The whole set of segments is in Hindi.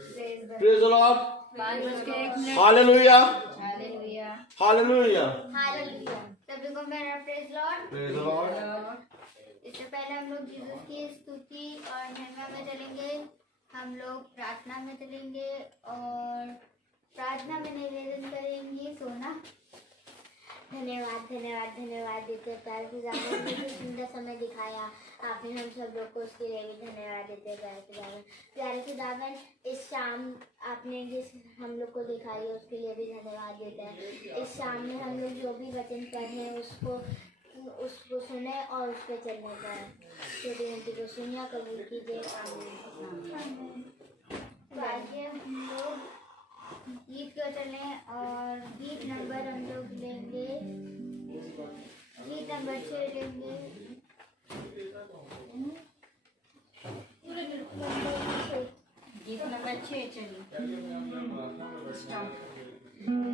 Praise the Lord. 5:01 hallelujah hallelujah hallelujah. Hallelujah. सभी को मेरा praise Lord. Praise the Lord. इससे पहले हम लोग यीशु की स्तुति और महिमा में चलेंगे। हम लोग प्रार्थना में चलेंगे और प्रार्थना में निवेदन करेंगे। सोना धन्यवाद धन्यवाद धन्यवाद देते प्यार खुदावन ने जो सुंदर समय दिखाया, आपने हम सब लोग को उसके लिए भी धन्यवाद देते प्यारे खुदावन। इस शाम आपने जिस हम लोग को दिखाई है उसके लिए भी धन्यवाद देते हैं। इस शाम में हम लोग जो भी वचन पढ़े उसको सुने और उस पर चलने पाए। छोटी बेटी को सुनिया कबूल कीजिए। आमीन। तो आइए हम लोग गीत को चले और गीत नंबर हम लोग लेंगे, गीत नंबर 6 लेंगे। गीत नंबर 6 चलिए।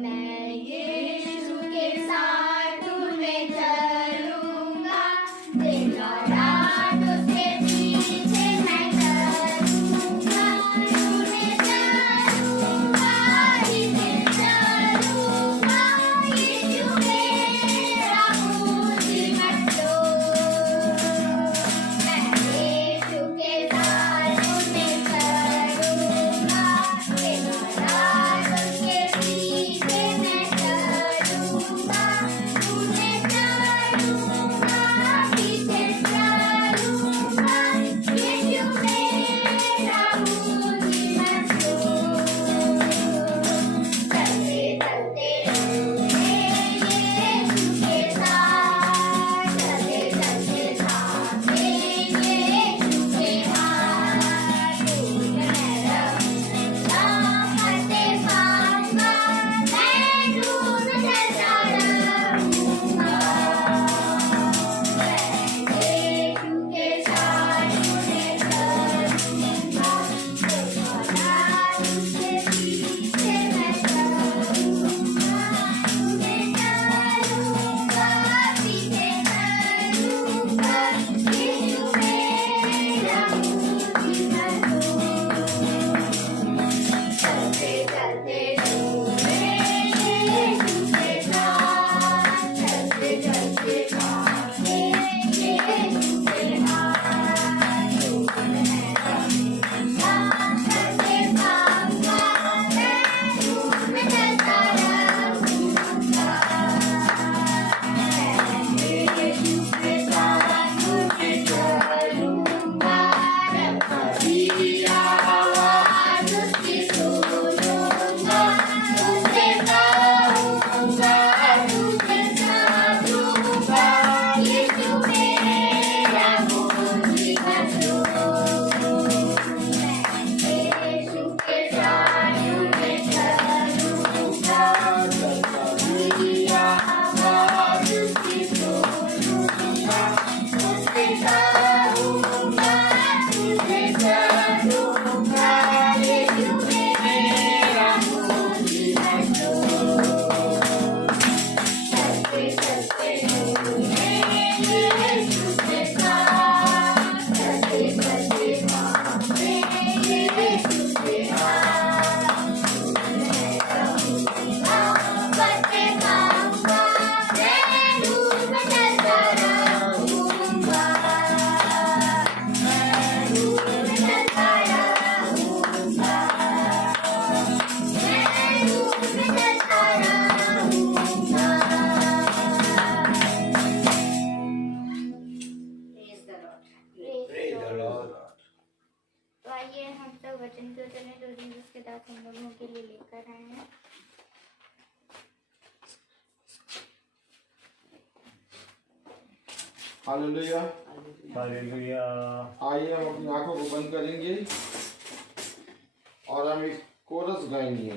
मैं यीशु के साथ में चलूंगा, दिन और रात उसके पीछे मैं चलूंगा। तूने चलूंगा ही मैं चलूंगा, यीशु मेरा मुझे मत छोड़। मैं यीशु के साथ में चलूंगा, दिन और रात उसके पीछे मैं चलूंगा। तूने चलूंगा पीछे चलूंगा, यीशु मेरा मुझे मत छोड़। चलते चलते रहूंगे यीशु के साथ, चलते चलते थामेंगे यीशु के हाथ। दूर मैं रहूंगा फते पाऊंगा, मैं दूर चलता रहूंगा। मैं यीशु के साथ में चलूंगा, दोबारा उसके पीछे मैं चलूंगा। तूने चलूंगा पीछे चलूंगा, यीशु मेरा मुझे मत छोड़। चलते चलते रहूंगे यीशु के साथ, चलते चलते थामेंगे यीशु के हाथ। दूर मैं रहूंगा फते पाऊंगा, मैं दूर में चलता रहूंगा। मैं यीशु के साथ में चलूंगा, जब कभी आवाज़ उसकी सुनूंगा। तुझे कहूंगा तुझे समझूंगा, यीशु मेरा मुझे मत छोड़। मैं यीशु के साथ में चलूंगा, जब कभी आवाज़ उसकी सुनूंगा। तुझे कहूंगा तुझे समझूंगा, यीशु मेरा मुझे मत छोड़। चलते चलते रहूंगे यीशु के साथ, चलते चलते थामेंगे यीशु के हाथ। मैं रहूंगा फते पाऊंगा, मैं दूर में चलता रहूंगा। मैं दूर में चलता रहूंगा, मैं दूर में चलता रहूंगा। Praise the Lord. Praise the Lord. तो आइए हम सब वचन को चले जो जीसस के दास हम लोगों के लिए लेकर आए हैं। हालेलुया। हालेलुया। आइए हम अपनी आंखों को बंद करेंगे और हम एक कोरस गाएंगे।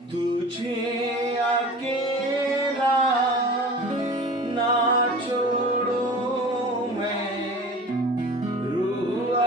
तुझे अकेला ना छोड़ो मैं, रूह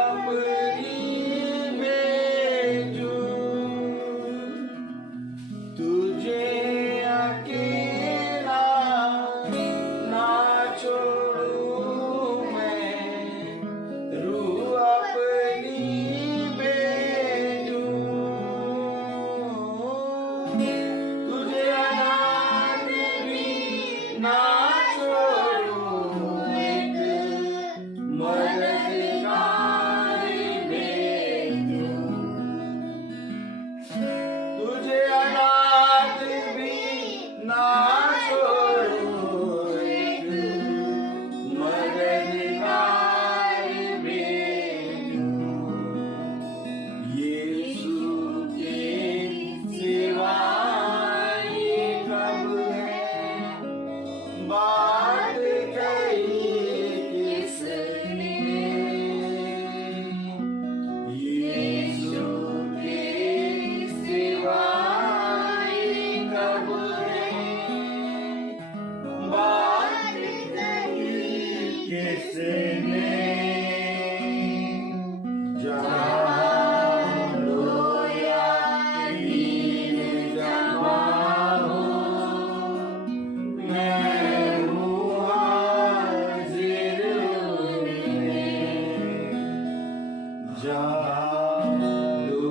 जालू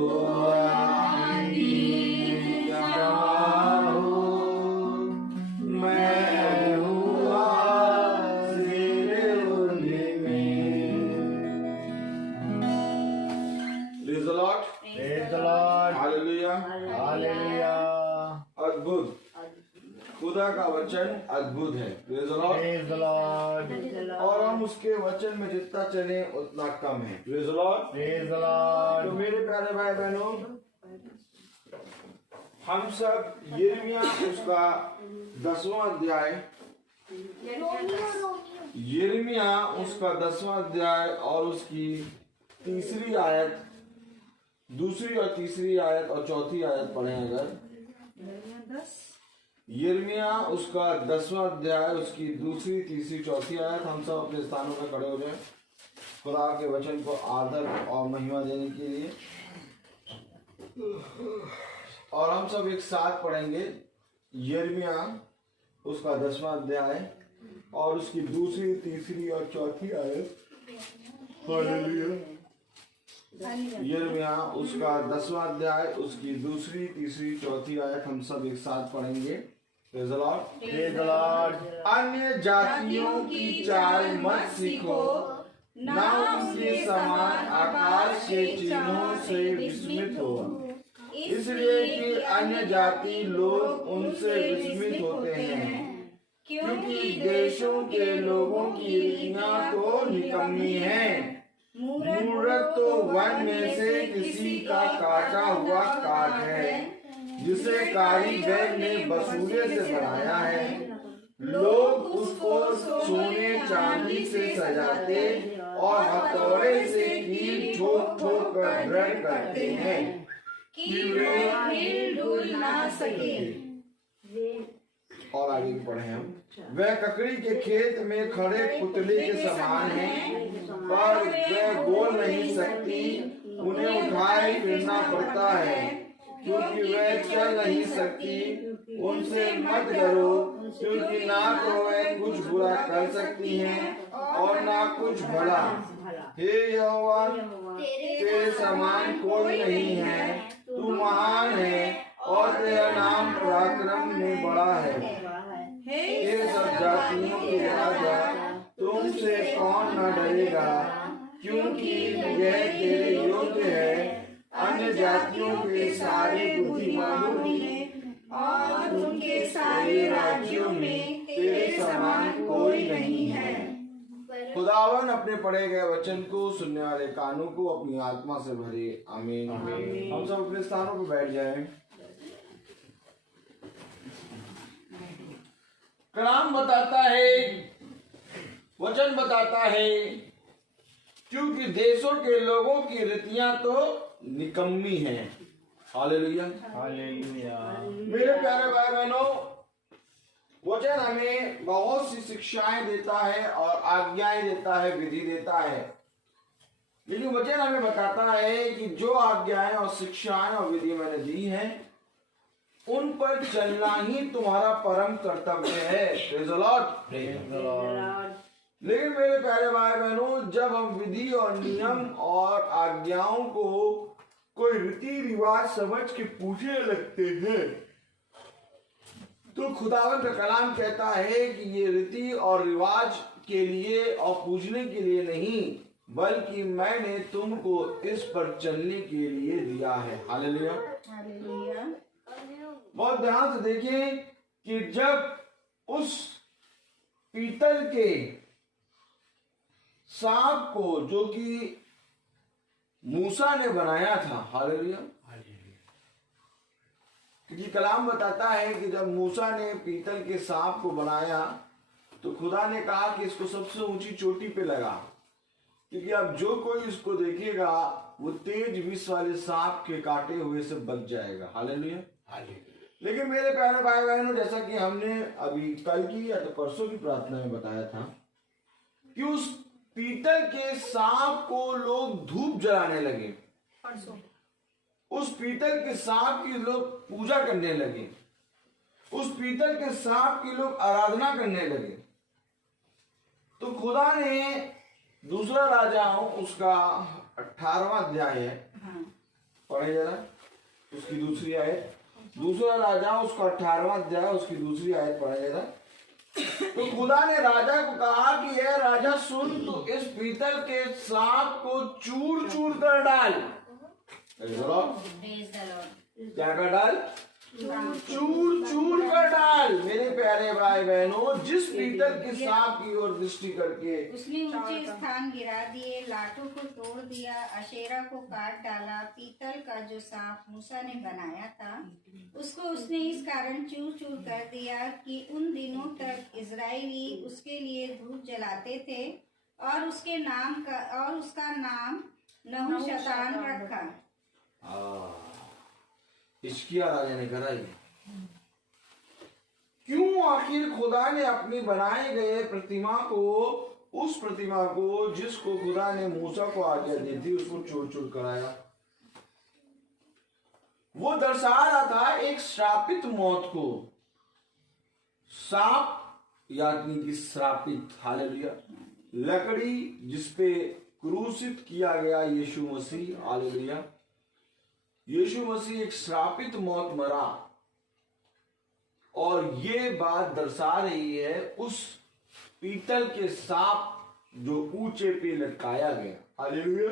आनी कमाओ, मैं हुआ सिरे में। Praise the Lord. Praise the Lord. Hallelujah. Hallelujah. अद्भुत, खुदा का वचन अद्भुत है। Praise the Lord. Praise the Lord. और हम उसके वचन में जितना चले उतना कम है। Praise the Lord. Praise the तो Lord. मेरे प्यारे भाई बहनों, हम सब यिर्मयाह उसका 10वां अध्याय, यिर्मयाह उसका 10वां अध्याय और उसकी तीसरी आयत, दूसरी और तीसरी आयत और चौथी आयत पढ़े अगर। यिर्मयाह उसका 10वां अध्याय, उसकी दूसरी, तीसरी, चौथी आयत। हम सब अपने स्थानों पर खड़े हो जाएं खुदा के वचन को आदर और महिमा देने के लिए, और हम सब एक साथ पढ़ेंगे यिर्मयाह उसका 10वां अध्याय और उसकी दूसरी, तीसरी और चौथी आयत। हालेलुया। यिर्मयाह उसका 10वां अध्याय, उसकी दूसरी, तीसरी, चौथी आयत हम सब एक साथ पढ़ेंगे। Praise the Lord. Praise the Lord. अन्य जातियों की चाल मत सीखो, ना उनके समान आकाश के चिन्हों से विस्मित हो, इसलिए कि अन्य जाति लोग उनसे विस्मित होते हैं, क्योंकि देशों के लोगों की रीतियां तो निकम्मी हैं। मूरत तो वन में से किसी का काटा हुआ काठ है, जिसे कारीगर ने बसूले से बनाया है। लोग उसको सोने चांदी से सजाते और हथौड़े से कील ठोक ठोक कर दृढ़ करते हैं कि वे हिल-डुल ना सके। और आगे पढ़े हम। वह ककड़ी के खेत में खड़े पुतले के समान है, पर वह बोल नहीं सकती, उन्हें उठाए फिरना पड़ता है, क्योंकि वह चल नहीं सकती। उनसे मत डरो, क्योंकि ना तो वह कुछ बुरा कर सकती हैं और ना कुछ भला। हे यहोवा, तेरे समान कोई नहीं है, तू महान है और तेरा नाम पराक्रम में बड़ा है। हे सब जातियों के राजा, तुमसे कौन न डरेगा, क्योंकि यह तेरे योग्य है। अन्य जातियों के सारे बुद्धिमानों में और उनके सारे राज्यों में तेरे समान कोई नहीं है। खुदावन अपने पढ़े गए वचन को सुनने वाले कानों को अपनी आत्मा से भरे। आमीन। हम सब अपने स्थानों पर बैठ जाएं। कलाम बताता है, वचन बताता है, क्योंकि देशों के लोगों की रीतियां तो निकम्मी हैं। हालेलुया। हालेलुया। मेरे प्यारे भाई बहनों, वचन हमें बहुत सी शिक्षाएं देता है और आज्ञाएं देता है, विधि देता है, लेकिन वचन हमें बताता है कि जो आज्ञाएं और शिक्षाएं और विधि मैंने दी हैं, उन पर चलना ही तुम्हारा परम कर्तव्य है। Praise the Lord. Praise the Lord. लेकिन मेरे प्यारे भाई बहनों, जब हम विधि और नियम और आज्ञाओं को कोई रीति रिवाज समझ के पूछने लगते हैं, तो खुदावंद का कलाम कहता है कि ये रीति और रिवाज के लिए और पूजने के लिए नहीं, बल्कि मैंने तुमको इस पर चलने के लिए दिया है। हालेलुया। बहुत ध्यान से देखिए कि जब उस पीतल के सांप को जो कि मूसा ने बनाया था, हालेलुया, क्योंकि कलाम बताता है कि जब मूसा ने पीतल के सांप को बनाया तो खुदा ने कहा कि इसको सबसे ऊंची चोटी पे लगा, क्योंकि अब जो कोई इसको देखेगा वो तेज विष वाले सांप के काटे हुए से बच जाएगा। हालेलुया। लेकिन मेरे प्यारे भाई बहनों, जैसा कि हमने अभी कल की या तो परसों की प्रार्थना में बताया था कि उस पीतल के सांप को लोग धूप जलाने लगे, उस पीतल के सांप की लोग पूजा करने लगे, उस पीतल के सांप की लोग आराधना करने लगे। तो खुदा ने दूसरा राजा उसका 18वां अध्याय है, हाँ। पढ़े जरा उसकी दूसरी आयत। दूसरा राजा उसका 18वां अध्याय उसकी दूसरी आयत पढ़े जरा। तो खुदा ने राजा को कहा कि यह राजा सुन, तो इस पीतल के सांप को चूर चूर कर डाल। Praise the Lord. क्या कर डाल? चूर चूर कर डाल। मेरे प्यारे भाई बहनों, जिस पीतल के सांप की ओर दृष्टि करके उसने ऊंचे स्थान गिरा दिए, लाठों को तोड़ दिया, अशेरा को काट डाला। पीतल का जो सांप मूसा ने बनाया था, उसको उसने इस कारण चूर चूर कर दिया कि उन दिनों तक इजरायली उसके लिए धूप जलाते थे और उसका नाम नहुशतान रखा। हिजकिय्याह राजा ने करा ये। क्यों? आखिर खुदा ने अपनी बनाए गए प्रतिमा को, उस प्रतिमा को जिसको खुदा ने मूसा को आज्ञा दी थी, उसको चूर चूर कराया। वो दर्शा रहा था एक श्रापित मौत को। सांप यानी कि श्रापित, हालेलुया, लकड़ी जिसपे क्रूसित किया गया यीशु मसीह, हालेलुया, यीशु मसीह एक श्रापित मौत मरा। और ये बात दर्शा रही है उस पीतल के सांप जो ऊंचे पे लटकाया गया, हालेलुया,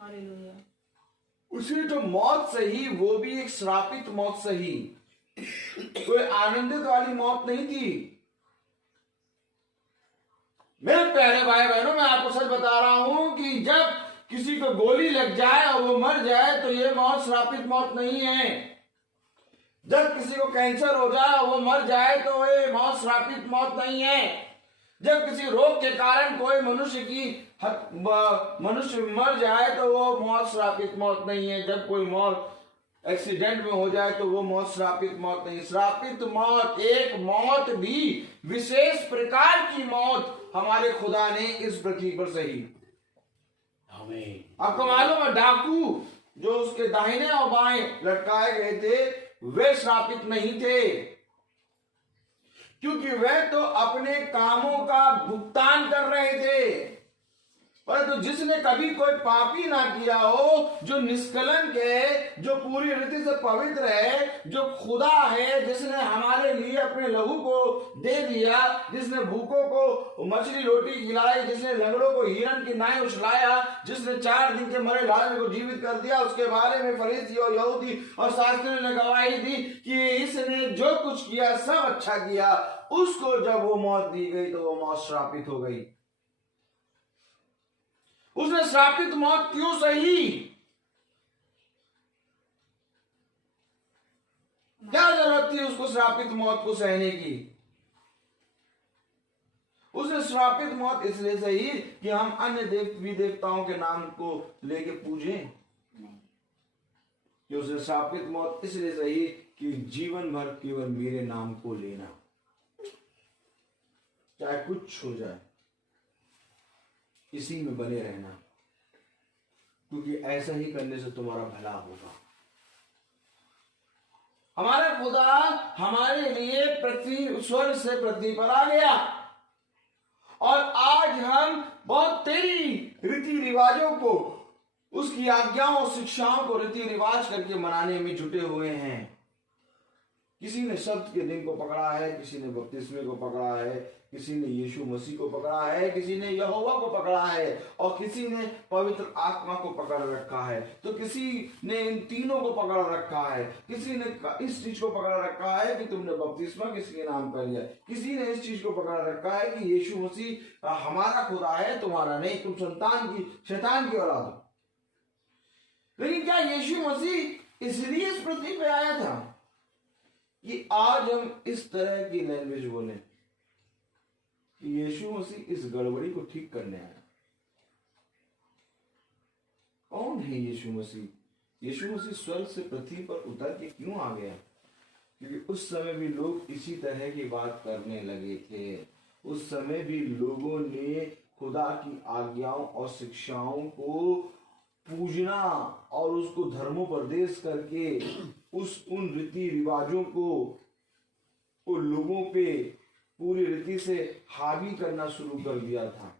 हालेलुया। उसे तो मौत सही, वो भी एक श्रापित मौत सही, कोई आनंदित वाली मौत नहीं थी। मेरे प्यारे भाई बहनों, मैं आपको सच बता रहा हूं कि जब किसी को गोली लग जाए और वो मर जाए तो ये मौत श्रापित मौत नहीं है। जब किसी को कैंसर हो जाए और वो मर जाए तो ये मौत श्रापित मौत नहीं है। जब किसी रोग के कारण कोई मनुष्य मर जाए तो वो मौत श्रापित मौत नहीं है। जब कोई मौत एक्सीडेंट में हो जाए तो वो मौत श्रापित मौत नहीं। श्रापित मौत, एक मौत भी विशेष प्रकार की मौत हमारे खुदा ने इस पृथ्वी पर सही। आपको मालूम है, डाकू जो उसके दाहिने और बाएं लटकाए गए थे वे श्रापित नहीं थे, क्योंकि वे तो अपने कामों का भुगतान कर रहे थे। परंतु जिसने कभी कोई पापी ना किया हो, जो निष्कलंक है, जो पूरी रीति से पवित्र है, जो खुदा है, जिसने हमारे लिए अपने लहू को दे दिया, जिसने भूखों को मछली रोटी खिलाई, जिसने लंगड़ों को हिरन की नाई उछलाया, जिसने 4 दिन के मरे लाजर को जीवित कर दिया, उसके बारे में फरीसी और यहूदी और शास्त्रियों ने गवाही दी कि इसने जो कुछ किया सब अच्छा किया। उसको जब वो मौत दी गई तो वो मौत श्रापित हो गई। उसने श्रापित मौत क्यों सही? क्या जरूरत थी उसको श्रापित मौत को सहने की? उसने श्रापित मौत इसलिए सही कि हम अन्य देवी देवताओं के नाम को लेके पूजें। कि उसने श्रापित मौत इसलिए सही कि जीवन भर केवल मेरे नाम को लेना, चाहे कुछ हो जाए, इसी में बने रहना, क्योंकि ऐसा ही करने से तुम्हारा भला होगा। हमारा खुदा हमारे लिए पृथ्वी, स्वर्ग से पृथ्वी पर आ गया और आज हम बहुत तेरी रीति रिवाजों को, उसकी आज्ञाओं और शिक्षाओं को रीति रिवाज करके मनाने में जुटे हुए हैं। किसी ने शब्द के दिन को पकड़ा है, किसी ने बपतिस्मे को पकड़ा है, किसी ने यीशु मसीह को पकड़ा है, किसी ने यहोवा को पकड़ा है और किसी ने पवित्र आत्मा को पकड़ रखा है। तो किसी ने इन तीनों को पकड़ रखा है। किसी ने इस चीज को पकड़ रखा है कि तुमने बपतिस्मा किसी के नाम कर लिया। किसी ने इस चीज को पकड़ रखा है कि यीशु मसीह हमारा खुदा है, तुम्हारा नहीं, तुम शैतान की औलाद हो। लेकिन क्या यीशु मसीह इसलिए इस पृथ्वी पे आया था कि आज हम इस तरह की लैंग्वेज बोलें कि यीशु मसीह इस गड़बड़ी को ठीक करने आया? कौन है यीशु मसीह? यीशु मसीह स्वर्ग से पृथ्वी पर उतर के क्यों आ गया? क्योंकि उस समय भी लोग इसी तरह की बात करने लगे थे। उस समय भी लोगों ने खुदा की आज्ञाओं और शिक्षाओं को पूजना और उसको धर्मोपदेश करके उन रीति रिवाजों को उन लोगों पे पूरी रीति से हावी करना शुरू कर दिया था।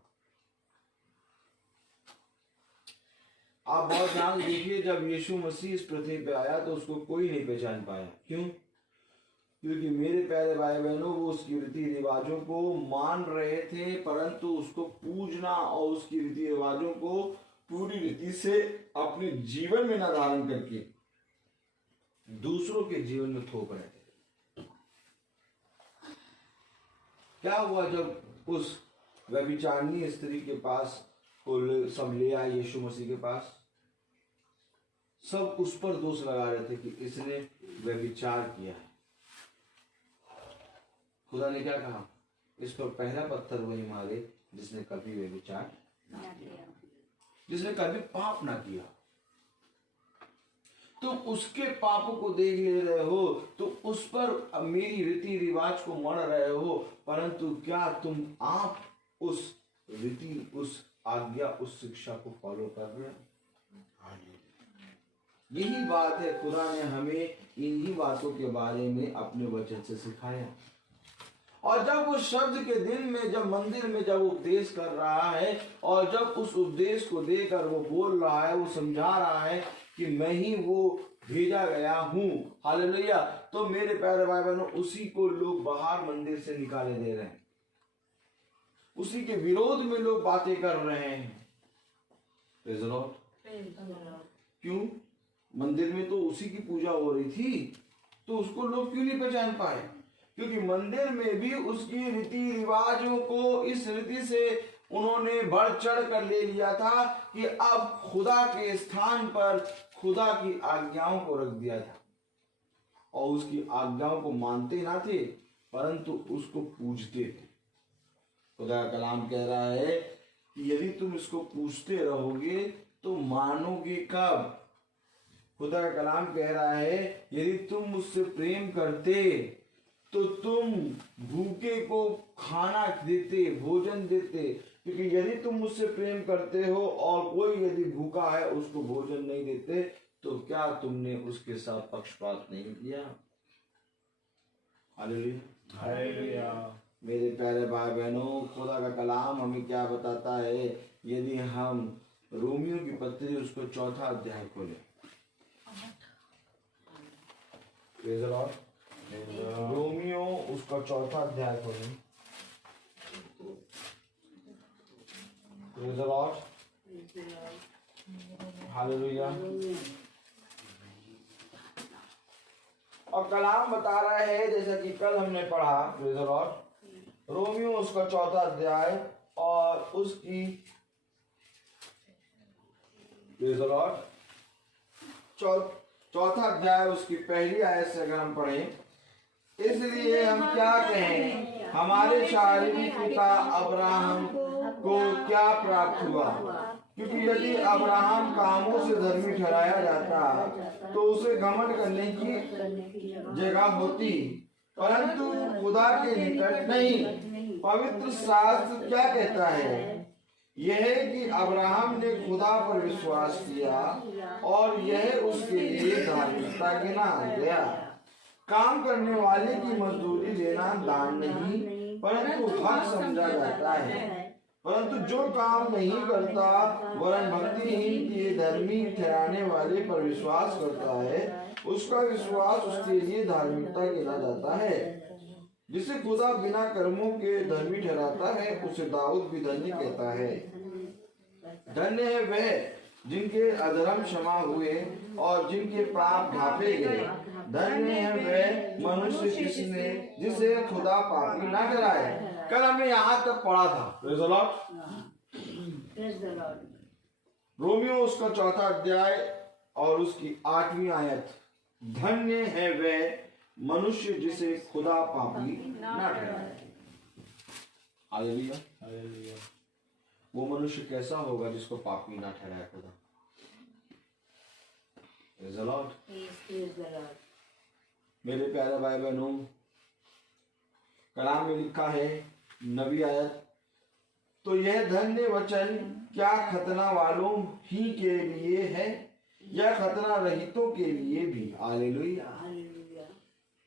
आप बहुत ध्यान देखिए, जब यीशु मसीह इस पृथ्वी पे आया तो उसको कोई नहीं पहचान पाया। क्यों? क्योंकि मेरे प्यारे भाई बहनों, वो उसकी रीति रिवाजों को मान रहे थे, परंतु उसको पूजना और उसकी रीति रिवाजों को पूरी रीति से अपने जीवन में न धारण करके दूसरों के जीवन में थोप रहे थे। क्या हुआ जब उस व्यभिचारिणी स्त्री के पास सब ले आए यीशु मसीह के पास? सब उस पर दोष लगा रहे थे कि इसने व्यभिचार किया है। खुदा ने क्या कहा? इस पर पहला पत्थर वही मारे जिसने कभी व्यभिचार ना किया, जिसने कभी पाप ना किया। तुम उसके पापों को देख ले रहे हो, तो उस पर मेरी रीति रिवाज को मढ़ रहे हो, परंतु क्या तुम आप उस रीति, उस आज्ञा, उस शिक्षा को फॉलो कर रहे हो? यही बात है, खुदा ने हमें इन्हीं बातों के बारे में अपने वचन से सिखाया। और जब उस शब्द के दिन में, जब मंदिर में जब उपदेश कर रहा है और जब उस उपदेश को देकर वो बोल रहा है, वो समझा रहा है कि मैं ही वो भेजा गया हूँ, हालेलुया, तो मेरे प्यारे भाई बहनों, उसी को लोग बाहर मंदिर से निकाले दे रहे हैं, उसी के विरोध में लोग बातें कर रहे हैं। Praise the Lord. क्यों? मंदिर में तो उसी की पूजा हो रही थी, तो उसको लोग क्यों नहीं पहचान पाए? क्योंकि मंदिर में भी उसकी रीति रिवाजों को इस रीति से उन्होंने बढ़ चढ़ कर ले लिया था कि अब खुदा के स्थान पर खुदा की आज्ञाओं को रख दिया था, और उसकी आज्ञाओं को मानते ना थे, परंतु उसको पूजते थे। खुदा का कलाम कह रहा है कि यदि तुम इसको पूछते रहोगे तो मानोगे कब? खुदा का कलाम कह रहा है यदि तुम मुझसे प्रेम करते तो तुम भूखे को खाना देते, भोजन देते। क्योंकि यदि तुम मुझसे प्रेम करते हो और कोई यदि भूखा है उसको भोजन नहीं देते, तो क्या तुमने उसके साथ पक्षपात नहीं किया? Hallelujah, hallelujah. मेरे प्यारे भाई बहनों, खुदा का कलाम हमें क्या बताता है? यदि हम रोमियो की पत्री उसको 4 अध्याय खोले, प्रेज़ द लॉर्ड, रोमियो उसका 4 अध्याय खोले, प्रेज़ द लॉर्ड, हालेलुया। और कलाम बता रहा है, जैसा कि कल हमने पढ़ा, प्रेज़ द लॉर्ड, रोमियो उसका 4 अध्याय और उसकी, प्रेज़ द लॉर्ड, 4 अध्याय उसकी पहली आयत से अगर हम पढ़ें, इसलिए हम क्या कहें, हमारे शारीरिक पिता अब्राहम को क्या प्राप्त हुआ? क्योंकि यदि अब्राहम कामों से धर्मी ठहराया जाता तो उसे घमंड करने की जगह होती, परंतु खुदा के निकट नहीं। पवित्र शास्त्र क्या कहता है? यह है कि अब्राहम ने खुदा पर विश्वास किया और यह उसके लिए धार्मिकता गिना गया। काम करने वाले की मजदूरी लेना दान नहीं, परंतु हक समझा जाता है। परंतु जो काम नहीं करता वरन भक्तिहीन के धर्मी ठहराने वाले पर विश्वास करता है, उसका विश्वास उसके लिए धार्मिकता गिना जाता है। जिसे खुदा बिना कर्मों के धर्मी ठहराता है, उसे दाऊद भी धन्य कहता है। धन्य है वह जिनके अधर्म क्षमा हुए और जिनके पाप ढांपे गए। धन्य है वह मनुष्य जिसे खुदा पापी ना कराए। कल हमने यहाँ तक पढ़ा था, प्रेज़ द लॉर्ड, रोमियो उसका 4 अध्याय और उसकी 8वीं आयत, धन्य है वह मनुष्य जिसे खुदा पापी ना ठहराए। Hallelujah, hallelujah. वो मनुष्य कैसा होगा जिसको पापी ना ठहराए खुदा? Praise the Lord. मेरे प्यारे भाई बहनों, कलाम में लिखा है 9वीं आयत, तो यह धन्य वचन क्या खतना वालों ही के लिए है या खतना रहितों के लिए भी? हालेलुया।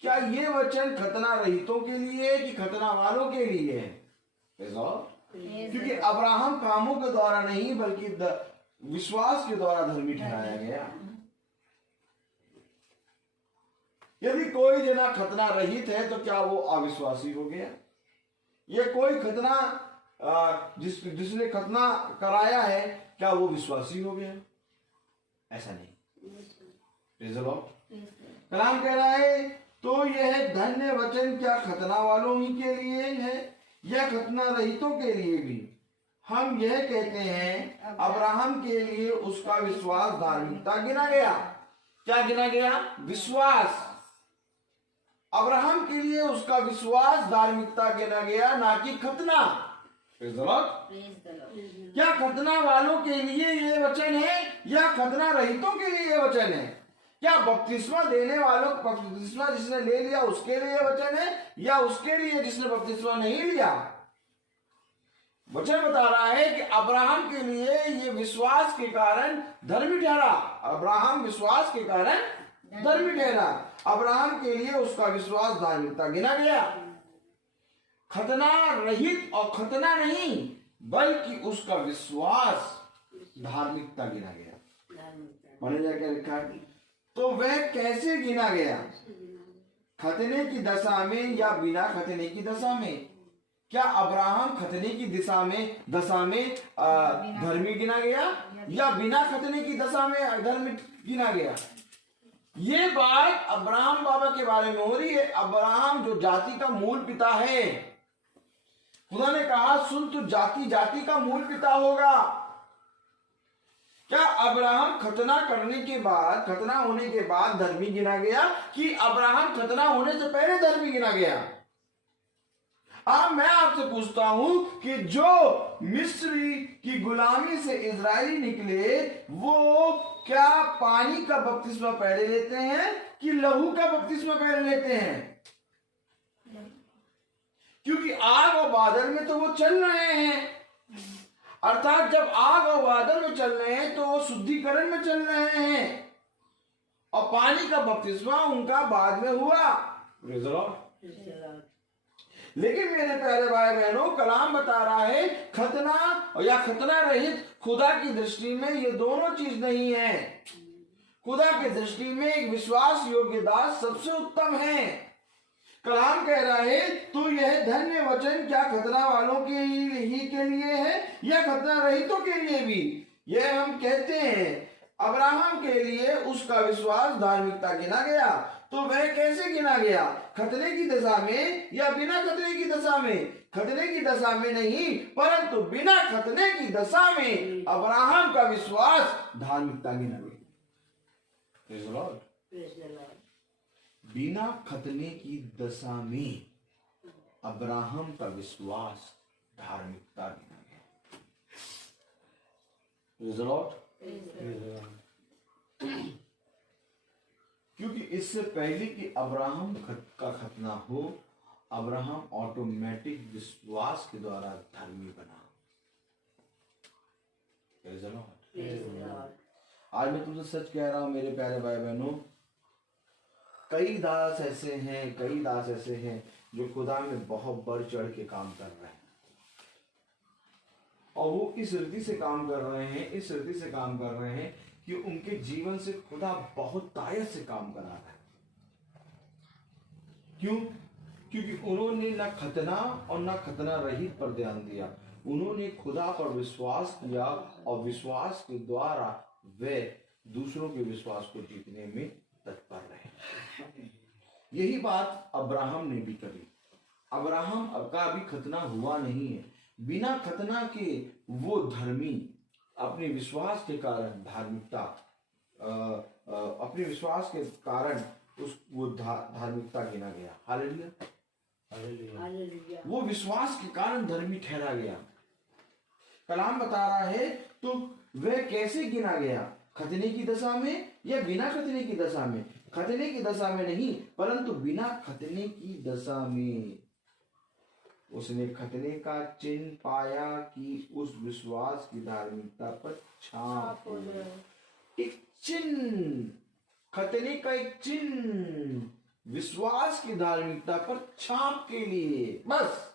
क्या ये वचन खतना रहितों के लिए है कि खतना वालों के लिए है? क्योंकि अब्राहम कामों के द्वारा नहीं बल्कि विश्वास के द्वारा धर्मी ठहराया गया। यदि कोई जना खतना रहित है तो क्या वो अविश्वासी हो गया? ये कोई खतना जिसने खतना कराया है क्या वो विश्वासी हो गया? ऐसा नहीं। कलाम कह रहा है तो यह धन्य वचन क्या खतना वालों ही के लिए है या खतना रहितों के लिए भी? हम यह कहते हैं अब्राहम के लिए उसका विश्वास धार्मिकता गिना गया। क्या गिना गया? विश्वास। अब्राहम के लिए उसका विश्वास धार्मिकता गिना गया, ना कि खतना। क्या खतना वालों के लिए ये वचन है या खतना रहितों के लिए ये वचन है? क्या बपतिस्मा देने वालों, बपतिस्मा जिसने ले लिया उसके लिए वचन है या उसके लिए जिसने बपतिस्मा नहीं लिया? वचन बता रहा है कि अब्राहम के लिए ये विश्वास के कारण धर्मी ठहरा। अब्राहम विश्वास के कारण धर्मी ठहरा। अब्राहम के लिए उसका विश्वास धार्मिकता गिना गया। खतना रहित और खतना नहीं बल्कि उसका विश्वास धार्मिकता गिना गया। पढ़ने जाके लिखा है तो वह कैसे गिना गया? खतने की दशा में या बिना खतने की दशा में? क्या अब्राहम खतने की दशा में धर्मी गिना गया या बिना खतने की दशा में अधर्मी गिना गया? ये बात अब्राहम बाबा के बारे में हो रही है। अब्राहम जो जाति का मूल पिता है, खुदा ने कहा सुन तू जाति जाति का मूल पिता होगा। क्या अब्राहम खतना करने के बाद, खतना होने के बाद धर्मी गिना गया कि अब्राहम खतना होने से पहले धर्मी गिना गया? अब मैं आपसे पूछता हूं कि जो मिस्री की गुलामी से इजरायली निकले वो क्या पानी का बपतिस्मा पहले लेते हैं कि लहू का बपतिस्मा पहले लेते हैं? क्योंकि आग और बादल में तो वो चल रहे हैं। अर्थात जब आग और बादल में चल रहे हैं तो वो शुद्धिकरण में चल रहे हैं और पानी का बपतिस्मा उनका बाद में हुआ। लेकिन मेरे प्यारे भाई बहनों, कलाम बता रहा है खतना या खतना रहित खुदा की दृष्टि में ये दोनों चीज नहीं है। खुदा की दृष्टि में एक विश्वास योग्य दास सबसे उत्तम है। कलाम कह रहा है तो यह धन्य वचन क्या खतना वालों के ही के लिए है या खतना रहितों के लिए भी? यह हम कहते हैं अब्राहम के लिए उसका विश्वास धार्मिकता गिना गया। तो वह कैसे गिना गया? खतने की दशा में या बिना खतने की दशा में? खतने की दशा में नहीं परंतु बिना खतने की दशा में अब्राहम का विश्वास धार्मिकता गिना गया। बिना खतने की दशा में अब्राहम का विश्वास धार्मिकता गिना गया। क्योंकि इससे पहले कि अब्राहम का खतना हो, अब्राहम ऑटोमेटिक विश्वास के द्वारा धर्मी बना। आज मैं तुमसे सच कह रहा हूं मेरे प्यारे भाई बहनों, कई दास ऐसे हैं जो खुदा में बहुत बढ़ चढ़ के काम कर रहे हैं और वो इस रीति से काम कर रहे हैं कि उनके जीवन से खुदा बहुत तायत से काम करा रहा है। क्यों? क्योंकि उन्होंने न खतना और न खतना रहित पर ध्यान दिया। उन्होंने खुदा पर विश्वास किया और विश्वास के द्वारा वे दूसरों के विश्वास को जीतने में तत्पर रहे। यही बात अब्राहम ने भी करी। अब्राहम का भी खतना हुआ नहीं है। बिना खतना के वो धर्मी अपने विश्वास के कारण धार्मिकता, अपने विश्वास के कारण वो धार्मिकता गिना गया। हालेलुया। वो विश्वास के कारण धर्मी ठहरा गया। कलाम बता रहा है तो वह कैसे गिना गया? खतने की दशा में या बिना खतने की दशा में? खतने की दशा में नहीं परंतु बिना खतने की दशा में। उसने खतने का चिन्ह पाया कि उस विश्वास की धार्मिकता पर छाप, एक चिन्ह, खतने का एक चिन्ह विश्वास की धार्मिकता पर छाप के लिए। बस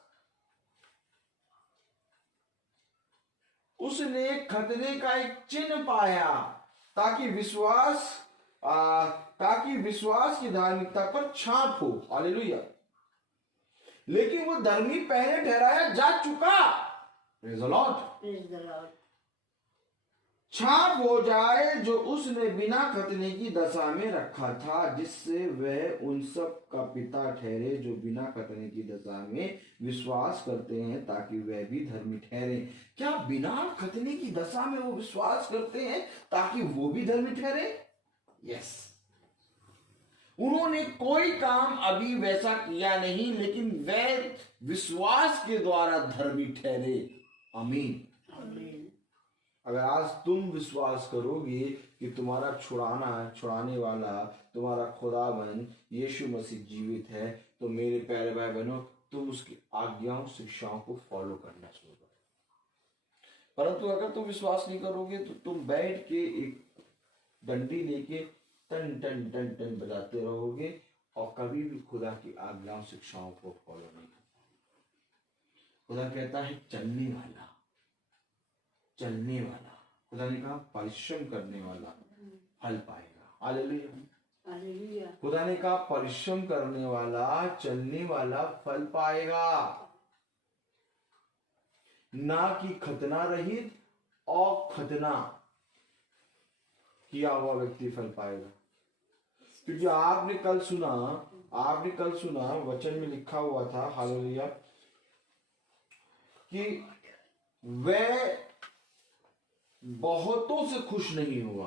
उसने खतने का एक चिन्ह पाया ताकि विश्वास की धार्मिकता पर छाप हो। हालेलुया। लेकिन वो धर्मी पहले ठहराया जा चुका, प्रेज़ द लॉर्ड, छाप हो जाए जो उसने बिना खतने की दशा में रखा था, जिससे वह उन सब का पिता ठहरे जो बिना खतने की दशा में विश्वास करते हैं, ताकि वह भी धर्मी ठहरे। क्या बिना खतने की दशा में वो विश्वास करते हैं ताकि वो भी धर्मी ठहरे? यस। उन्होंने कोई काम अभी वैसा किया नहीं, लेकिन वे विश्वास के द्वारा धर्मी ठहरे। आमीन। अगर आज तुम विश्वास करोगे कि तुम्हारा छुड़ाने वाला तुम्हारा खुदाबंद यीशु मसीह जीवित है, तो मेरे प्यारे भाई बहनों, तुम उसकी आज्ञाओं शिक्षाओं को फॉलो करना शुरू करो। परंतु अगर तुम विश्वास नहीं करोगे तो तुम बैठ के एक डंडी लेके टन टन टन टन बजाते रहोगे और कभी भी खुदा की आज्ञाओं शिक्षाओं को फॉलो नहीं करते। खुदा कहता है चलने वाला, खुदा ने कहा परिश्रम करने वाला फल पाएगा। हालेलुया। खुदा ने कहा परिश्रम करने वाला, चलने वाला फल पाएगा, ना कि खतना रहित और खतना किया हुआ व्यक्ति फल पाएगा। क्योंकि आपने कल सुना वचन में लिखा हुआ था, हालेलुया, कि वह बहुतों से खुश नहीं हुआ।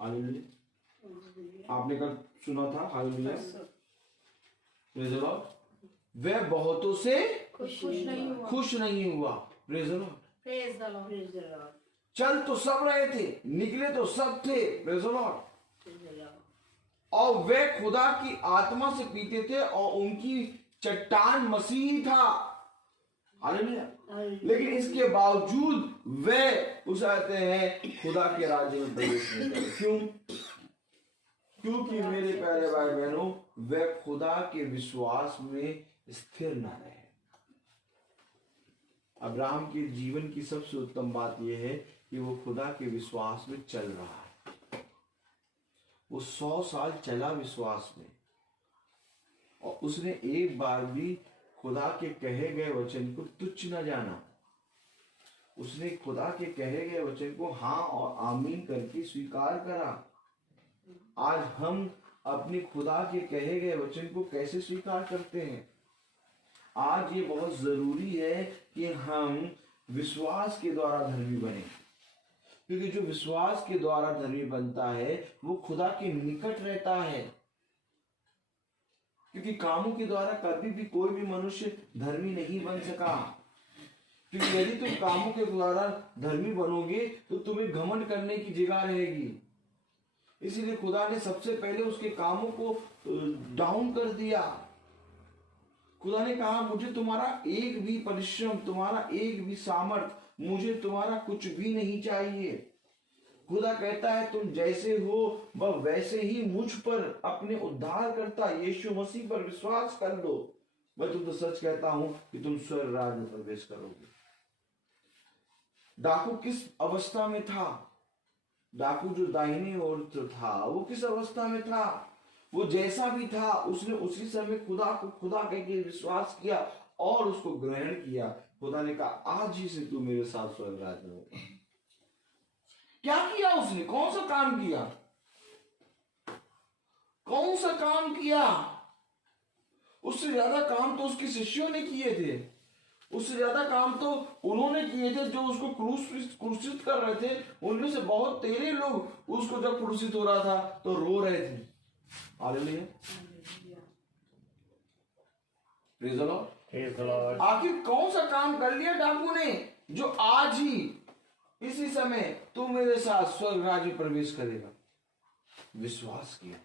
हालेलुया। आपने कल सुना था, हालेलुया, प्रेज़ द लॉर्ड, वह बहुतों से खुश नहीं हुआ। Praise the Lord. चल तो सब रहे थे, निकले तो सब थे, प्रेज़ द लॉर्ड, और वे खुदा की आत्मा से पीते थे और उनकी चट्टान मसीह था। हालेलुया। लेकिन इसके बावजूद वे उसाते हैं खुदा के राज्य में प्रवेश नहीं करते। क्यों? क्योंकि मेरे प्यारे भाई बहनों, वे खुदा के विश्वास में स्थिर न रहे। अब्राहम के जीवन की सबसे उत्तम बात यह है कि वो खुदा के विश्वास में चल रहा है। वो 100 साल चला विश्वास में, और उसने एक बार भी खुदा के कहे गए वचन को तुच्छ न जाना। उसने खुदा के कहे गए वचन को हाँ और आमीन करके स्वीकार करा। आज हम अपने खुदा के कहे गए वचन को कैसे स्वीकार करते हैं? आज ये बहुत जरूरी है कि हम विश्वास के द्वारा धर्मी बने, क्योंकि जो विश्वास के द्वारा धर्मी बनता है वो खुदा के निकट रहता है। क्योंकि कामों के द्वारा कभी भी कोई भी मनुष्य धर्मी नहीं बन सका। क्योंकि यदि तुम कामों के द्वारा धर्मी बनोगे तो तुम्हें घमंड करने की जगह रहेगी। इसीलिए खुदा ने सबसे पहले उसके कामों को डाउन कर दिया। खुदा ने कहा मुझे तुम्हारा एक भी परिश्रम, तुम्हारा एक भी सामर्थ, मुझे तुम्हारा कुछ भी नहीं चाहिए। खुदा कहता है तुम जैसे हो वह वैसे ही मुझ पर, अपने उद्धारकर्ता यीशु मसीह पर विश्वास कर लो। मैं तुमको सच कहता हूं कि तुम स्वर्ग राज्य में प्रवेश करोगे। डाकू किस अवस्था में था? डाकू जो दाहिनी ओर था वो किस अवस्था में था? वो जैसा भी था उसने उसी समय खुदा को खुदा कह के विश्वास किया और उसको ग्रहण किया। खुदा ने कहा आज ही से तू मेरे साथ स्वर्ग राज्य में होगा। क्या किया उसने? कौन सा काम किया? कौन सा काम किया? उससे ज्यादा काम तो उसके शिष्यों ने किए थे। उससे ज्यादा काम तो उन्होंने किए थे जो उसको क्रूसित कर रहे थे। उनमें से बहुत तेरे लोग उसको जब क्रूसित हो रहा था तो रो रहे थे। Hallelujah, praise the Lord. आखिर कौन सा काम कर लिया डाकू ने जो आज ही इसी समय तू मेरे साथ स्वर्ग राज्य में प्रवेश करेगा? विश्वास किया।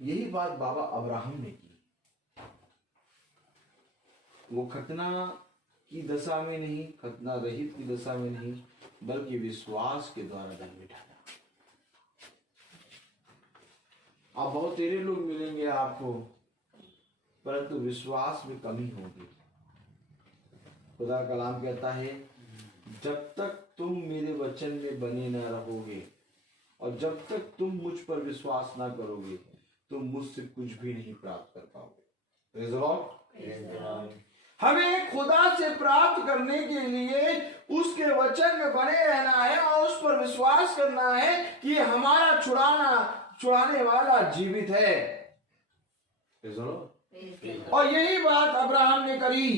यही बात बाबा अब्राहम ने की। वो खतना की दशा में नहीं, खतना रहित की दशा में नहीं, बल्कि विश्वास के द्वारा धर्मी ठहरा। आप बहुत तेरे लोग मिलेंगे आपको, परंतु विश्वास में कमी होगी। खुदा कलाम कहता है जब तक तुम मेरे वचन में बने न रहोगे और जब तक तुम मुझ पर विश्वास ना करोगे तुम मुझसे कुछ भी नहीं प्राप्त कर पाओगे। Praise the Lord। हमें खुदा से प्राप्त करने के लिए उसके वचन में बने रहना है और उस पर विश्वास करना है कि हमारा छुड़ाने वाला जीवित है। Praise the Lord। और यही बात अब्राहम ने करी।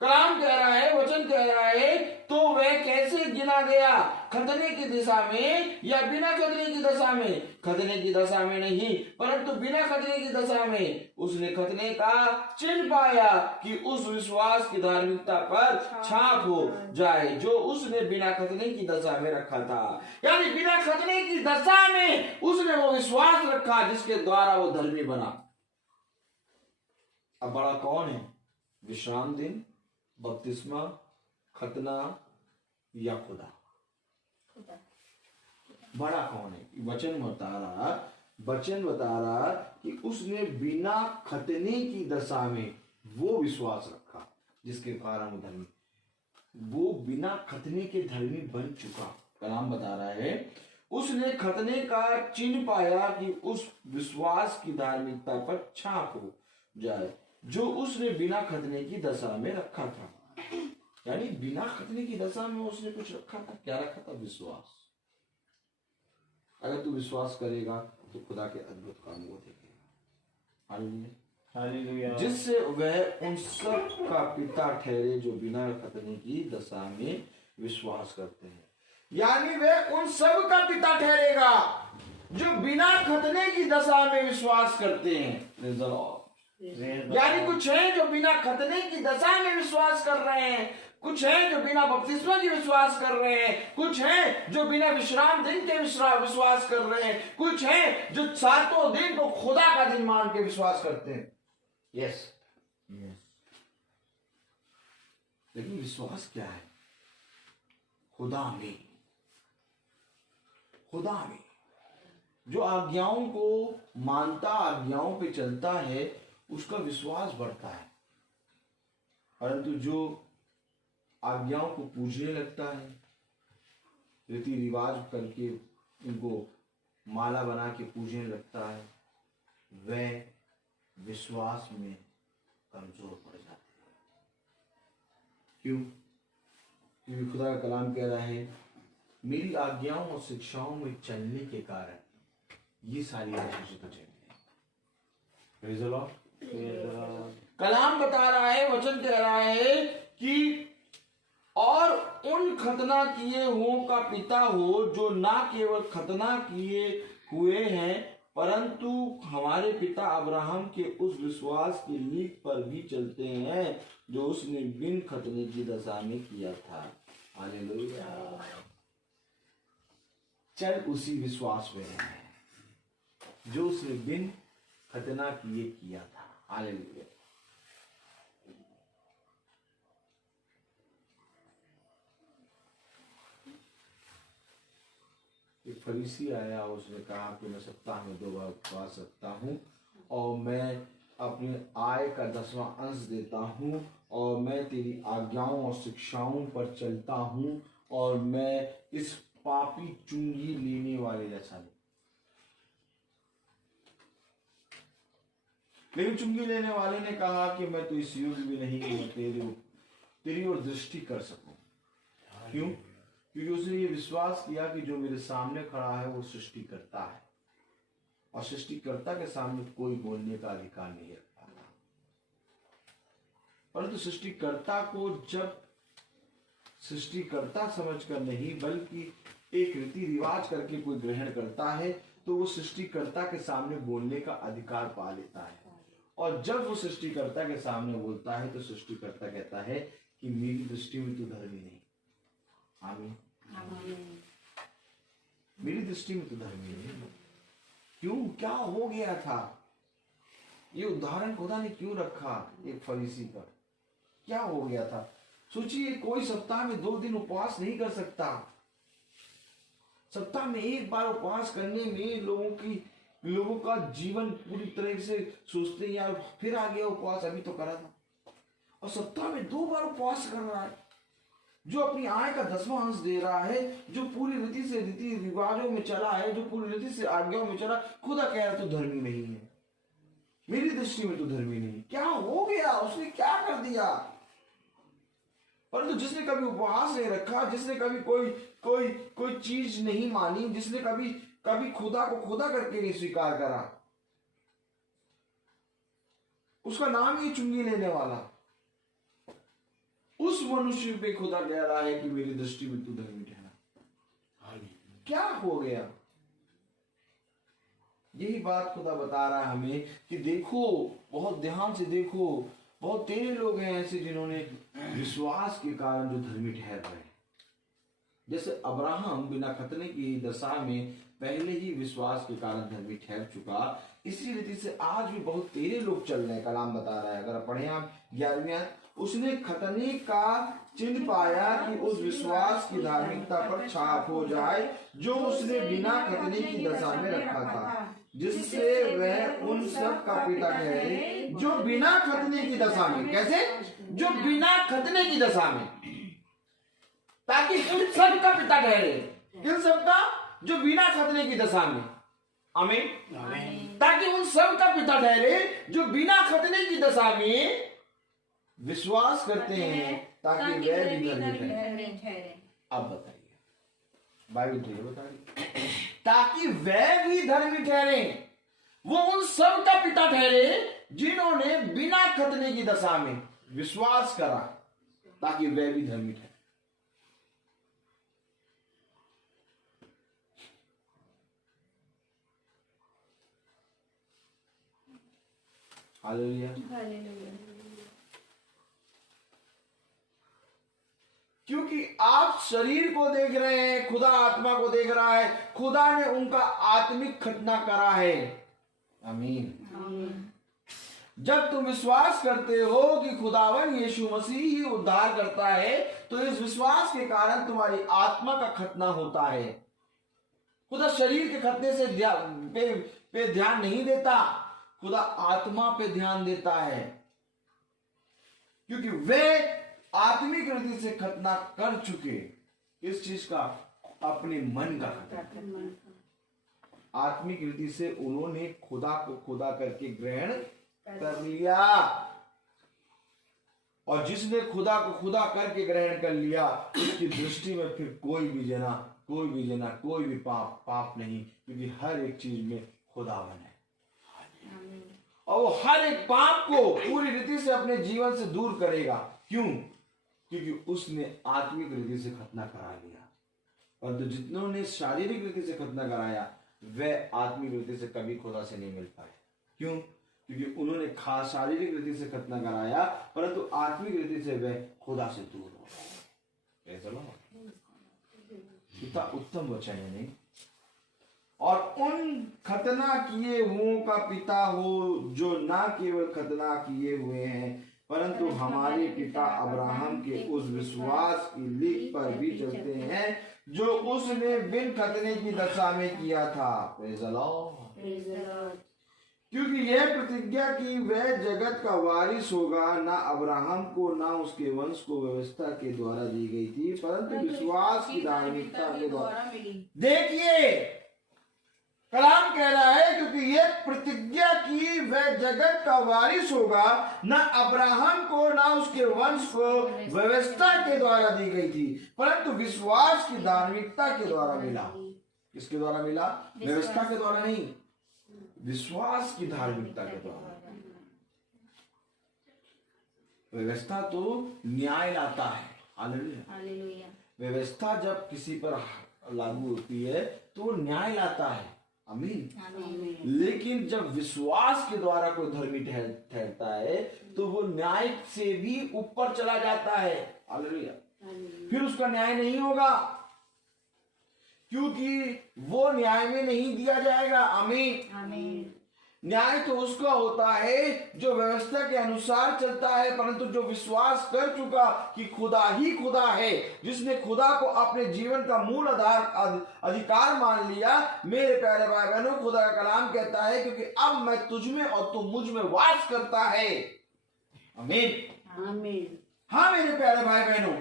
कलाम कह रहा है, वचन कह रहा है, तो वह कैसे गिना गया, खतने की दिशा में या बिना खतने की दशा में? खतने की दशा में नहीं परंतु बिना खतने की दशा में उसने खतने का चिन्ह पाया कि उस विश्वास की धार्मिकता पर छाप हो जाए जो उसने बिना खतने की दशा में रखा था। यानी बिना खतने की दशा में उसने वो विश्वास रखा जिसके द्वारा वो धर्मी बना। अब बड़ा कौन है? विश्राम दिन, बपतिस्मा, खतना या खुदा? बड़ा कौन है? वचन बता रहा कि उसने बिना खतने की दशा में वो विश्वास रखा जिसके कारण वो धर्मी, वो बिना खतने के धर्मी बन चुका। कलाम बता रहा है उसने खतने का चिन्ह पाया कि उस विश्वास की धार्मिकता पर छाप हो जाए जो उसने बिना खतने की दशा में रखा था। यानी बिना खतने की दशा में उसने कुछ रखा था। क्या रखा था? विश्वास। अगर तू विश्वास करेगा तो खुदा के अद्भुत काम को देखेगा। हालेलुया। जिससे वह उन सब का पिता ठहरे जो बिना खतने की दशा में विश्वास करते हैं। यानी वह उन सब का पिता ठहरेगा जो बिना खतने की दशा में विश्वास करते हैं। यानी कुछ है जो बिना खतने की दशा में विश्वास कर रहे हैं, कुछ है जो बिना बपतिस्मा के विश्वास कर रहे हैं, कुछ है जो बिना विश्राम दिन के विश्वास कर रहे हैं, कुछ है जो सातों दिन को खुदा का दिन मान के विश्वास करते हैं। यस। लेकिन विश्वास क्या है? खुदा में जो आज्ञाओं को मानता, आज्ञाओं पे चलता है, उसका विश्वास बढ़ता है। परंतु जो आज्ञाओं को पूजने लगता है, रीति रिवाज करके उनको माला बना के पूजने लगता है, वह विश्वास में कमजोर पड़ जाते हैं। क्यों? क्योंकि खुदा का कलाम कह रहा है मेरी आज्ञाओं और शिक्षाओं में चलने के कारण ये सारी आशीष तुझे मिलेंगी। Praise the Lord. कलाम बता रहा है, वचन कह रहा है कि और उन खतना किए हुओं का पिता हो जो ना केवल खतना किए हुए हैं परंतु हमारे पिता अब्राहम के उस विश्वास की नींव पर भी चलते हैं जो उसने बिन खतने की दशा में किया था। हालेलुया। चल उसी विश्वास में रहे जो उसने बिन खतना किए किया था। हालेलुया। एक फरीसी आया, उसने कहा कि मैं सप्ताह में 2 बार उपवास रखता हूँ और मैं अपने आय का 10वां अंश देता हूँ और मैं तेरी आज्ञाओं और शिक्षाओं पर चलता हूँ और मैं इस पापी चुंगी लेने वाले जैसा नहीं। लेकिन चुंगी लेने वाले ने कहा कि मैं तो इस योग्य भी नहीं कि मैं तेरी ओर दृष्टि कर सकूं। क्यों? क्योंकि उसने ये विश्वास किया कि जो मेरे सामने खड़ा है वो सृष्टि करता है और सृष्टिकर्ता के सामने कोई बोलने का अधिकार नहीं रखता। परंतु सृष्टिकर्ता को जब सृष्टिकर्ता समझकर नहीं बल्कि एक रीति रिवाज करके कोई ग्रहण करता है तो वो सृष्टिकर्ता के सामने बोलने का अधिकार पा लेता है। और जब वो सृष्टिकर्ता के सामने बोलता है तो सृष्टिकर्ता कहता है कि मेरी दृष्टि में तू धर्मी नहीं। आमीन। मेरी दृष्टि में तो धर्मी नहीं। क्यों? क्या हो गया था? ये उदाहरण खुदा ने क्यों रखा एक फरीसी का? क्या हो गया था? सोचिए, कोई सप्ताह में 2 दिन उपवास नहीं कर सकता। सप्ताह में 1 बार उपवास करने में लोगों का जीवन पूरी तरह से सोचते हैं यार फिर आ गया उपवास, अभी तो करा था। और सप्ताह में 2 बार उपवास कर रहा है। जो अपनी आय का 10वां अंश दे रहा है, जो पूरी रीति रिवाजों में चला है, जो पूरी रीति से आज्ञाओं में चला, खुदा कह रहा तो धर्मी नहीं है, मेरी दृष्टि में तो धर्मी नहीं। क्या हो गया, उसने क्या कर दिया? परंतु जिसने कभी उपवास नहीं रखा, जिसने कभी कोई चीज नहीं मानी, जिसने कभी खुदा को खुदा करके नहीं स्वीकार करा, उसका नाम ही चुंगी लेने वाला, उस मनुष्य पे खुदा कह रहा है कि मेरी दृष्टि में तू धर्मी ठहरा। क्या हो गया? यही बात खुदा बता रहा है हमें कि देखो, बहुत ध्यान से देखो, बहुत तेरे लोग हैं ऐसे जिन्होंने विश्वास के कारण जो धर्मी ठहर रहे हैं। जैसे अब्राहम बिना खतने की दशा में पहले ही विश्वास के कारण धर्मी ठहर चुका, इसी रीति से आज भी बहुत तेरे लोग चल रहे हैं। कलाम बता रहा है, अगर पढ़े आप 11वें, उसने खतने का चिन्ह पाया कि उस विश्वास की धार्मिकता पर छाप हो जाए जो उसने बिना खतने की दशा में रखा था, जिससे वह उन सब का पिता ठहरे जो बिना खतने की दशा में। कैसे? जो बिना खतने की दशा में, ताकि उन सब का पिता ठहरे। किन सब का? जो बिना खतने की दशा में। आमीन। ताकि उन सब का पिता ठहरे जो बिना खतने की दशा में विश्वास करते हैं, ताकि वह भी धर्मी ठहरे। अब बताइए, बाइबल तो ये बता रही, ताकि वह भी धर्मी ठहरे। वो उन सब का पिता ठहरे जिन्होंने बिना खतने की दशा में विश्वास करा, ताकि वह भी धर्मी ठहरे। हालेलुया। क्योंकि आप शरीर को देख रहे हैं, खुदा आत्मा को देख रहा है। खुदा ने उनका आत्मिक खतना करा है। आमीन। जब तुम विश्वास करते हो कि खुदावन यीशु मसीह ही उद्धार करता है, तो इस विश्वास के कारण तुम्हारी आत्मा का खतना होता है। खुदा शरीर के खतने से पे ध्यान नहीं देता, खुदा आत्मा पे ध्यान देता है, क्योंकि वे आत्मिक रीति से खतना कर चुके। इस चीज का? अपने मन का खतना। आत्मिक रीति से उन्होंने खुदा को खुदा करके ग्रहण कर लिया, और जिसने खुदा को खुदा करके ग्रहण कर लिया, उसकी दृष्टि में फिर कोई भी जना कोई भी पाप नहीं, क्योंकि हर एक चीज में खुदावन है। और वो हर एक पाप को पूरी रीति से अपने जीवन से दूर करेगा। क्यों? क्योंकि उसने आत्मिक रीति से खतना करा लिया। परंतु जितनों ने शारीरिक रीति से खतना कराया, वे आत्मिक रीति से कभी खुदा से नहीं मिल पाए। क्यों? क्योंकि उन्होंने खास शारीरिक रीति से खतना कराया, परंतु आत्मिक रीति से वे खुदा से दूर हो गए। कितना उत्तम वचन है, नहीं? और उन खतना किए हुओं का पिता हो, जो ना केवल खतना किए हुए हैं, परंतु हमारे पिता अब्राहम के उस विश्वास की लीक पर भी चलते हैं जो उसने बिन खतने की दशा में किया था। Praise the Lord. क्योंकि यह प्रतिज्ञा की वह जगत का वारिस होगा, ना अब्राहम को ना उसके वंश को व्यवस्था के द्वारा दी गई थी, परंतु विश्वास की धार्मिकता के द्वारा मिली। देखिए, कलाम कह रहा है, क्योंकि ये प्रतिज्ञा की वह जगत का वारिस होगा, न अब्राहम को ना उसके वंश को व्यवस्था के द्वारा दी गई थी, परंतु विश्वास की धार्मिकता के द्वारा मिला। किसके द्वारा मिला? व्यवस्था के द्वारा नहीं, विश्वास की धार्मिकता के द्वारा। व्यवस्था तो न्याय लाता है। हालेलुया। व्यवस्था जब किसी पर लागू होती है तो न्याय लाता है। आमीन। लेकिन जब विश्वास के द्वारा कोई धर्मी ठहरता है तो वो न्याय से भी ऊपर चला जाता है। हालेलुया। फिर उसका न्याय नहीं होगा, क्योंकि वो न्याय में नहीं दिया जाएगा। आमीन। न्याय तो उसका होता है जो व्यवस्था के अनुसार चलता है, परंतु जो विश्वास कर चुका कि खुदा ही खुदा है, जिसने खुदा को अपने जीवन का मूल अधिकार मान लिया। मेरे प्यारे भाई बहनों, खुदा का कलाम कहता है, क्योंकि अब मैं तुझ में और तू मुझ में वास करता है। आमीन। हाँ मेरे प्यारे भाई बहनों,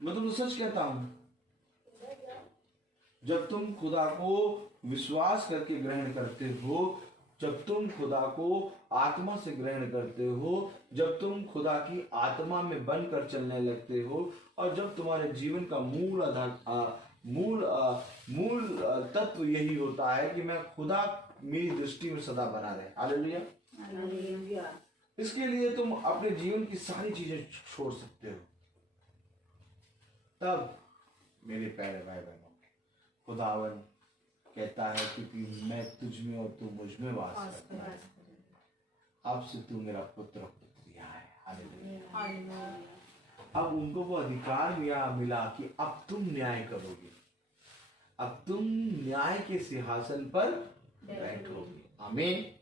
मैं तुमको सच कहता हूं, जब तुम खुदा को विश्वास करके ग्रहण करते हो, जब तुम खुदा को आत्मा से ग्रहण करते हो, जब तुम खुदा की आत्मा में बनकर चलने लगते हो, और जब तुम्हारे जीवन का मूल तत्व यही होता है कि मैं खुदा मेरी दृष्टि में सदा बना रहे। हालेलुया। इसके लिए तुम अपने जीवन की सारी चीजें छोड़ सकते हो। तब मेरे प्यारे भाई बहनों, खुदावन कहता है कि मैं तुझ में और तू मुझ में वास करता है, अब से तू मेरा पुत्र पुत्रिया है। हालेलुया। अब उनको वो अधिकार मिला कि अब तुम न्याय करोगे, अब तुम न्याय के सिंहासन पर बैठोगे। आमीन।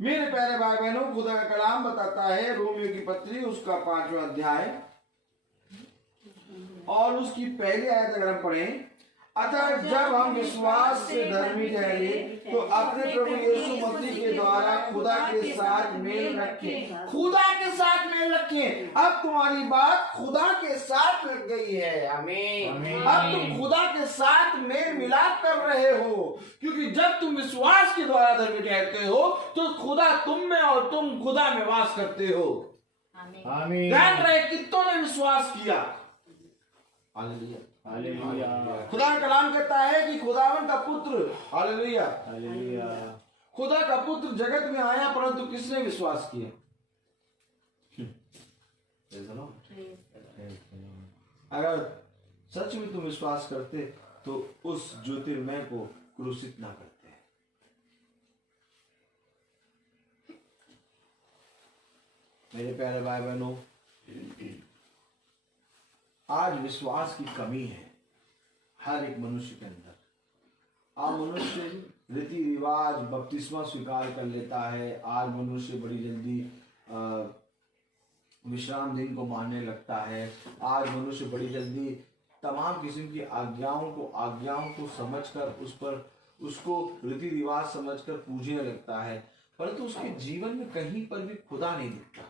मेरे प्यारे भाई बहनों, खुदा का कलाम बताता है, रोमियो की पत्री उसका 5वां अध्याय और उसकी पहली आयत अगर हम पढ़ें, अतः जब हम विश्वास से धर्मी ठहरे तो अपने प्रभु यीशु मसीह के द्वारा खुदा के साथ मेल रखें। खुदा के साथ मेल रखें। अब तुम्हारी बात खुदा के साथ लग गई है। आमीन। अब तुम खुदा के साथ मेल मिलाप कर रहे हो, क्योंकि जब तुम विश्वास के द्वारा धर्मी ठहरते हो तो खुदा तुम में और तुम खुदा में वास करते हो। आमीन। ध्यान रहे, कितनों ने विश्वास किया। हालेलुया। हालेलुया। खुदा का कलाम कहता है कि खुदावन का पुत्र, हालेलुया, हालेलुया, खुदा का पुत्र जगत में आया, परंतु किसने विश्वास किया? अगर सच में तुम विश्वास करते तो उस ज्योतिर्मय को क्रूसित ना करते। मेरे प्यारे भाई बहनों, आज विश्वास की कमी है हर एक मनुष्य के अंदर। आज मनुष्य रीति रिवाज बपतिस्मा स्वीकार कर लेता है। आज मनुष्य बड़ी जल्दी विश्राम दिन को मानने लगता है। आज मनुष्य बड़ी जल्दी तमाम किस्म की आज्ञाओं को समझकर उसको रीति रिवाज समझकर पूजने लगता है, परंतु उसके जीवन में कहीं पर भी खुदा नहीं दिखता।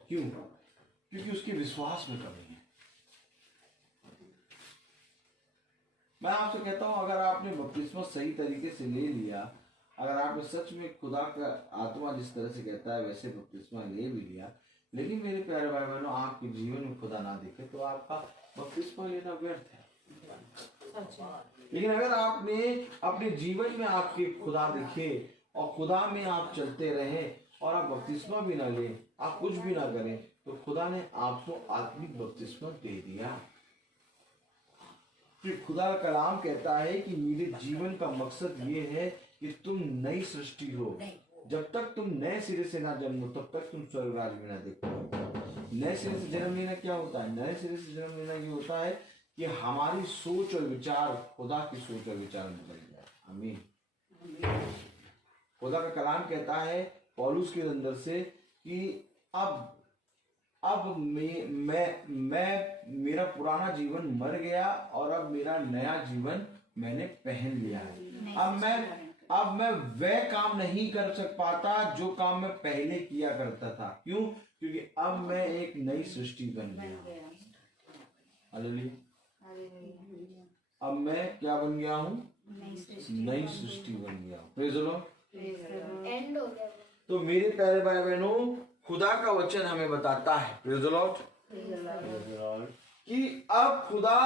क्यों? क्योंकि उसके विश्वास में कमी है। मैं आपसे कहता हूं, अगर आपने बपतिस्मा सही तरीके से ले लिया, अगर आपने सच में खुदा का आत्मा जिस तरह से कहता है वैसे बपतिस्मा ले भी लिया, लेकिन मेरे प्यारे भाई बहनों, आपके जीवन में खुदा ना दिखे तो आपका बपतिस्मा लेना व्यर्थ है। लेकिन अगर आपने अपने जीवन में आपके खुदा दिखे और खुदा में आप चलते रहे और आप बपतिस्मा भी ना लें, आप कुछ भी ना करें, तो खुदा ने आपको आत्मिक बपतिस्मा दे दिया। फिर खुदा का कलाम कहता है कि मेरे जीवन का मकसद ये है कि तुम नई सृष्टि हो। जब तक तुम नए सिरे से ना जन्मो तब तक तुम स्वर्ग राज्य में ना देखो। नए सिरे से जन्म लेना क्या होता है? नए सिरे से जन्म लेना ये होता है कि हमारी सोच और विचार खुदा की सोच और विचार में बदल जाए। आमीन। खुदा का कलाम कहता है पौलुस के अंदर से कि अब मैं मेरा पुराना जीवन मर गया और अब मेरा नया जीवन मैंने पहन लिया है। अब मैं वह काम नहीं कर सक पाता जो काम मैं पहले किया करता था। क्यों? क्योंकि अब मैं एक नई सृष्टि बन गया। हालेलुया। अब मैं क्या बन गया हूँ? नई सृष्टि बन गया। Praise the Lord. एंड हो गया। तो मेरे प्यारे भाई बहनों, खुदा का वचन हमें बताता है, प्रेज़ द लॉर्ड, कि अब खुदा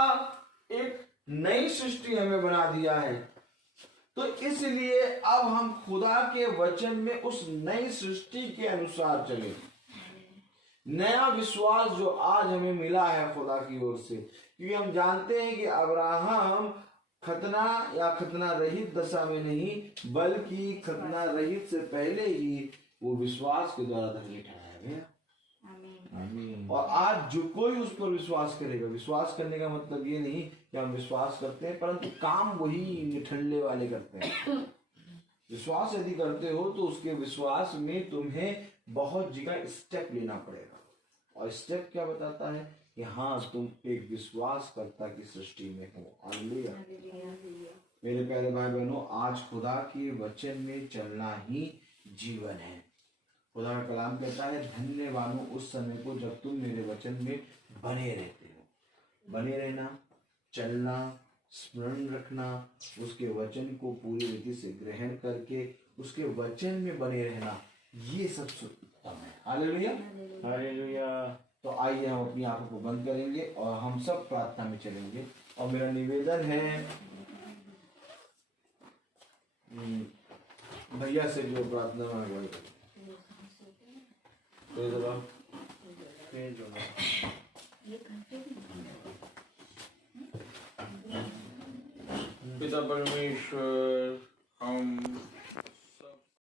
एक नई सृष्टि हमें बना दिया है। तो इसलिए अब हम खुदा के वचन में उस नई सृष्टि के अनुसार चले। नया विश्वास जो आज हमें मिला है खुदा की ओर से, क्योंकि हम जानते हैं कि अब्राहम खतना या खतना रहित दशा में नहीं, बल्कि खतना रहित से पहले ही वो विश्वास के द्वारा धर्मी ठहराया गया। आमीन। और आज जो कोई उस पर विश्वास करेगा, विश्वास करने का मतलब ये नहीं कि हम विश्वास करते हैं परंतु काम वही निठल्ले वाले करते हैं। विश्वास यदि करते हो तो उसके विश्वास में तुम्हें बहुत जगह स्टेप लेना पड़ेगा। और स्टेप क्या बताता है कि हाँ, तुम एक विश्वासकर्ता की सृष्टि में हो। हालेलुया। मेरे प्यारे भाई बहनों, आज खुदा के वचन में चलना ही जीवन है। खुदा का कलाम कहता है, धन्यवानो उस समय को जब तुम मेरे वचन में बने रहते हो। बने रहना, चलना, स्मरण रखना, उसके वचन को पूरी रीति से ग्रहण करके उसके वचन में बने रहना, ये सब उत्तम है। हालेलुया। हालेलुया। तो आइए हम अपनी आंखों को बंद करेंगे और हम सब प्रार्थना में चलेंगे। और मेरा निवेदन है भैया से जो प्रार्थना में वही पिता परमेश्वर